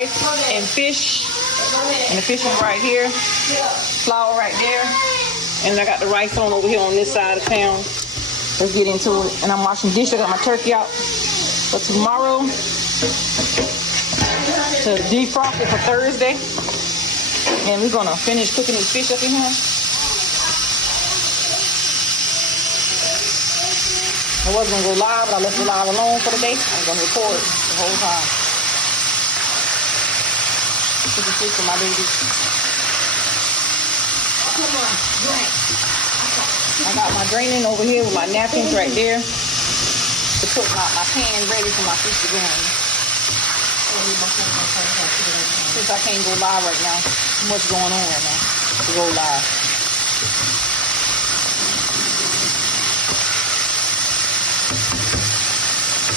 and fish, and the fish is right here, flour right there, and I got the rice on over here on this side of town. Let's get into it. And I'm washing dishes. I got my turkey out for tomorrow to defrost it for Thursday, and we're gonna finish cooking these fish up in here. I wasn't gonna go live, but I left it live alone for the day. I'm gonna record the whole time. Cooking fish for my babies. I got my draining over here with my napkins right there to put my pan ready for my fish to go in. Since I can't go live right now, too much going on right now to go live.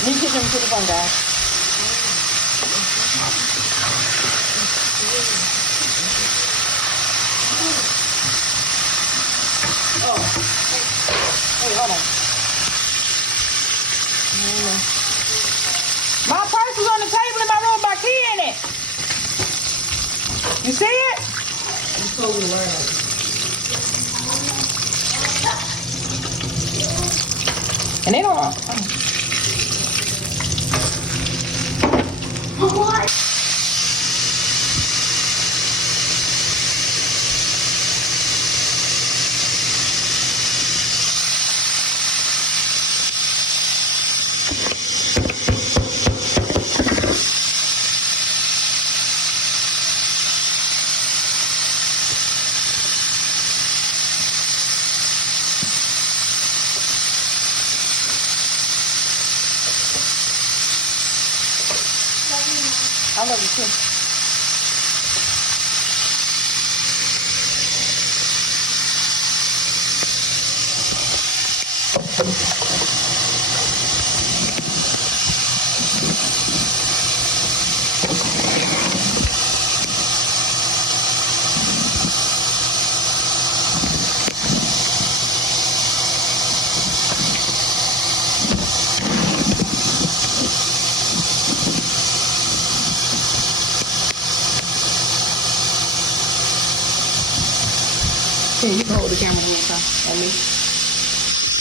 These kitchen pretty fun, guys. Oh, hey, hold on. My purse is on the table and I wrote my key in it. You see it? You told me where. And they don't. What? I love you too. Hey, you can hold the camera one time on me.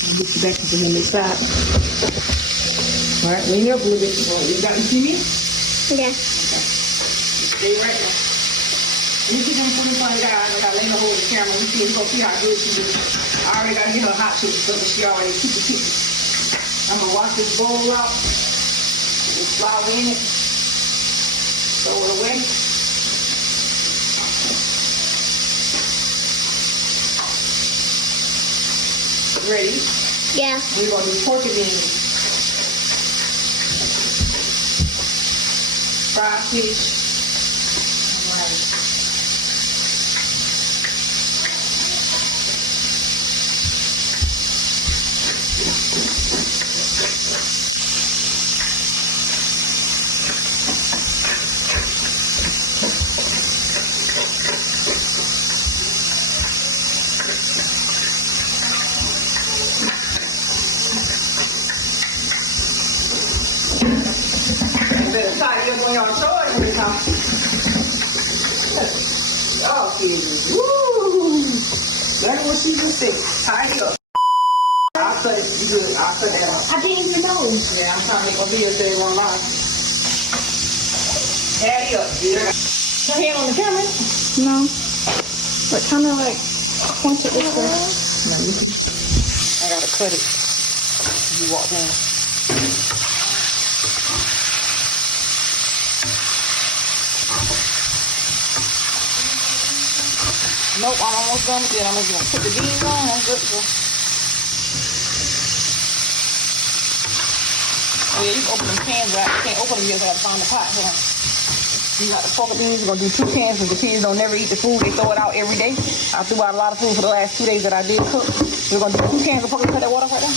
I'll get you back to the other side. All right, lean up a little bit. You got to see me? Yeah. Okay. Stay right there. You see them pretty fun guys. I got to lay her hold the camera. We see, go see how good she is. I already got to get her hot chips because she already super. I'm going to wash this bowl out. Put this flour in it. Throw it away. Ready? Yeah. We're going to do pork and beans. Fried fish. Better tidy up on y'all shoulders every time. Oh, kids. Woo! That's what she just said. Tidy up. I'll cut it. You good. I'll cut that out. I didn't even know. Yeah, I'm trying to make my videos so they won't lie. Tidy up. Yeah. Put your hand on the camera. No. But kind of like point it this way. I gotta cut it. You walk in. Nope, I'm almost done with it. I'm just gonna put the beans on. I'm good to go. Oh yeah, you can open them cans, but I can't open them yet. I gotta find the pot. Hold on. You got the pork and beans. We're gonna do 2 cans because the kids don't never eat the food. They throw it out every day. I threw out a lot of food for the last 2 days that I did cook. We're gonna do 2 cans of pork. Cut that water right there.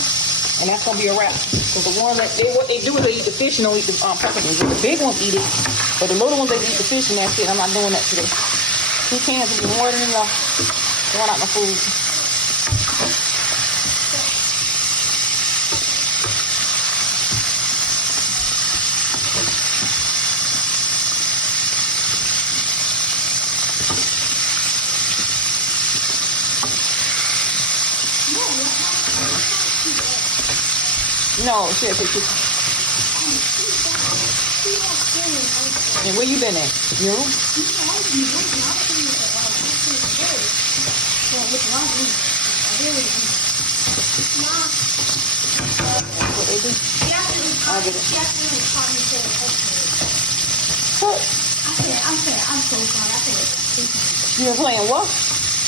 And that's gonna be a wrap. Because the ones that what they do is they eat the fish and don't eat the pork and beans. The big ones eat it, but the little ones they eat the fish and that's it. I'm not doing that today. 2 cans will be more than enough. Throwing out my food. No, she had to take pictures. And where you been at? Your room? What they do? I'll get it. What? I'm so sorry. You been playing what?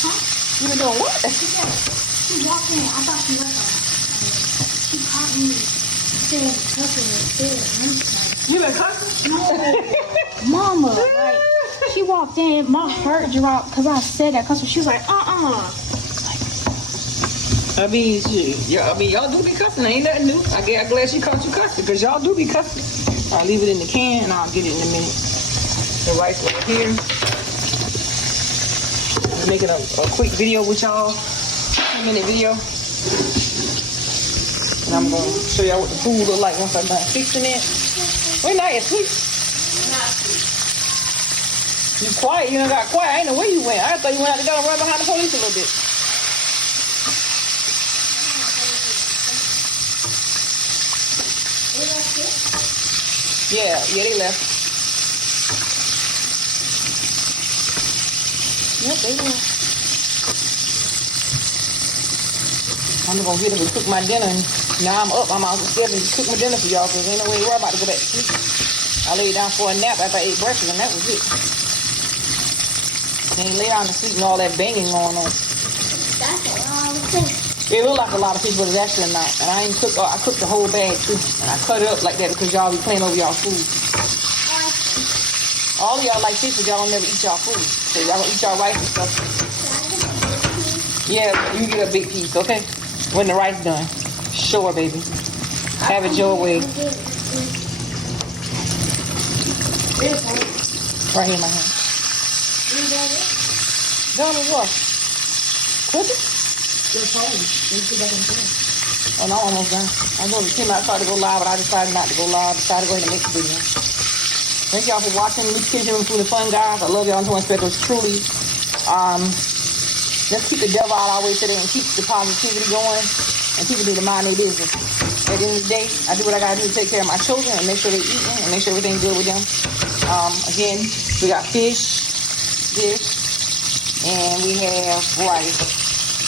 Huh? You been doing what? She walked in. I thought she was she caught me saying cussing. You been cussing? No. Mama, like, she walked in, my heart dropped because I said that cussing. She was like, I mean, y'all do be cussing. Ain't nothing new. I'm glad she caught you cussing because y'all do be cussing. I'll leave it in the can and I'll get it in a minute. The rice over here. I'm making a quick video with y'all. 2-minute video. And I'm going to show y'all what the food look like once I'm done fixing it. Wait, now you're asleep. You quiet. You done got quiet. I ain't know where you went. I thought you went out to go run behind the police a little bit. Yeah, they left. Yep, they will. I'm gonna get up and cook my dinner. And now I'm up. I'm out to step and cook my dinner for y'all because ain't no way we're about to go back to sleep. I laid down for a nap after I ate breakfast and that was it. And lay down to sleep and all that banging going on. that's a lot of things. It look like a lot of fish, but it's actually not. And I ain't cook. I cooked the whole bag too, and I cut it up like that because y'all be playing over y'all food. All of y'all like fish, but y'all don't never eat y'all food. So y'all don't eat y'all rice and stuff. Yeah, you get a big piece, okay? When the rice done. Sure, baby. Have it your way. Right here in my hand. Done with what? Cook it? Oh, no, I'm almost done. I know the team I tried to go live, but I decided not to go live. I decided to go ahead and make the video. Thank y'all for watching Miss Kitchen Food and Fun, guys. I love y'all and especially truly. Let's keep the devil out of our way today and keep the positivity going and people need to mind their business. At the end of the day, I do what I gotta do to take care of my children and make sure they're eating and make sure everything's good with them. Again, we got fish, and we have rice.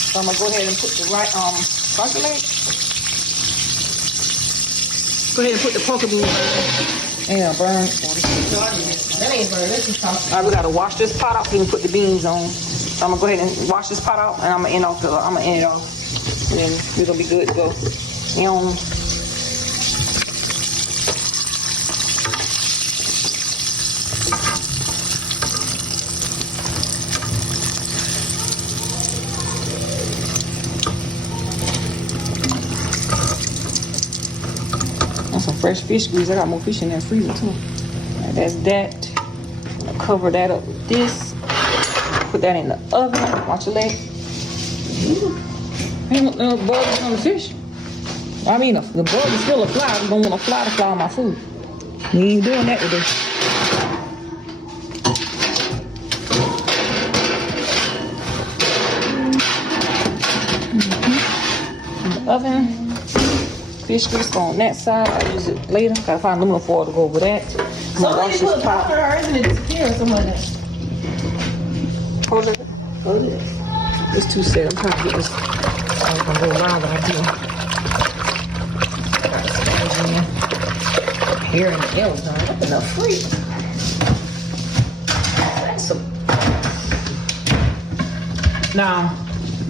So I'm gonna go ahead and put the right what's the name? Go ahead and put the pork and beans. Yeah, burn. That ain't burn. This is tough. All right, we gotta wash this pot out so we can put the beans on. So I'm gonna go ahead and wash this pot out, and I'm gonna end it off. And then we're gonna be good to go. Some fresh fish grease. I got more fish in there freezer too. Right, that's that. I'm gonna cover that up with this. Put that in the oven. Watch your leg. Ain't no bugs on the fish. I mean, the bug is still a fly. You don't want a fly to fly on my food. We ain't doing that today. In the oven. Fish grease go on that side. I'll use it later. Gotta find aluminum foil to go over that. I'm gonna wash this pot. Isn't it disappearing somewhere there? Hold it. Hold it. It's too sad. I'm trying to get this. I'm gonna go around what I do. Got the spinach in there. Here and the nails done. That's enough free. That's some. Now,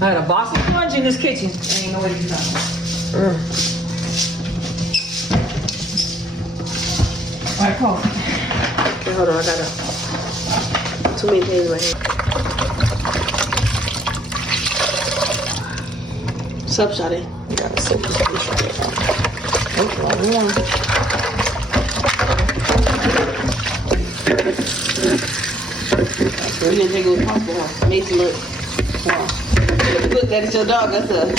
I had a box of sponge in this kitchen. I ain't know what it's done. Alright, call. Okay, hold on. I got too many things in my hand. Sup, Shadi? You gotta soak this fish right now. Okay, one. So we didn't think it was possible, huh? Makes it look. Wow. Look, that is your dog. That's a.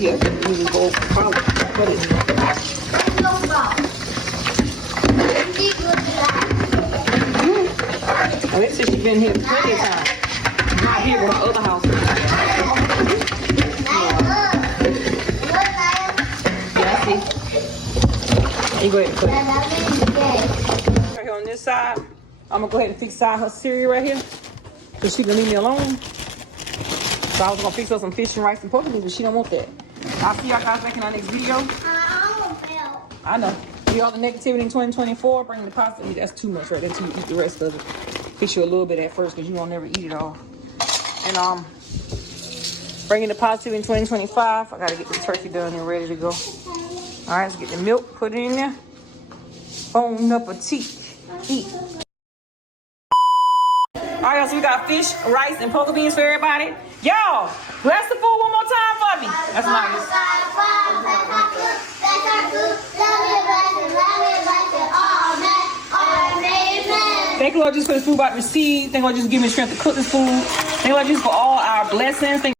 Yeah, you can go probably. What is it? Oh, they said she's been here plenty of times. Not here with her other house. You go ahead and put it. Right here on this side, I'm gonna go ahead and fix side her cereal right here. Cause she can leave me alone. So I was gonna fix her some fish and rice and pork and beans, but she don't want that. I'll see y'all guys back in our next video. I know. See all the negativity in 2024, bring the positive. That's too much right there until you eat the rest of it. Fix you a little bit at first because you won't never eat it all. And bringing the positive in 2025. I gotta get this turkey done and ready to go. All right, let's get the milk, put it in there. Bon appetit. Eat. All right, y'all, so we got fish, rice, and pork beans for everybody. Y'all, bless the food one more time for me. That's nice. Thank you, Lord, just for the food about to receive. Thank you, Lord, just give me strength to cook this food. Thank you, Lord, just for all our blessings. Thank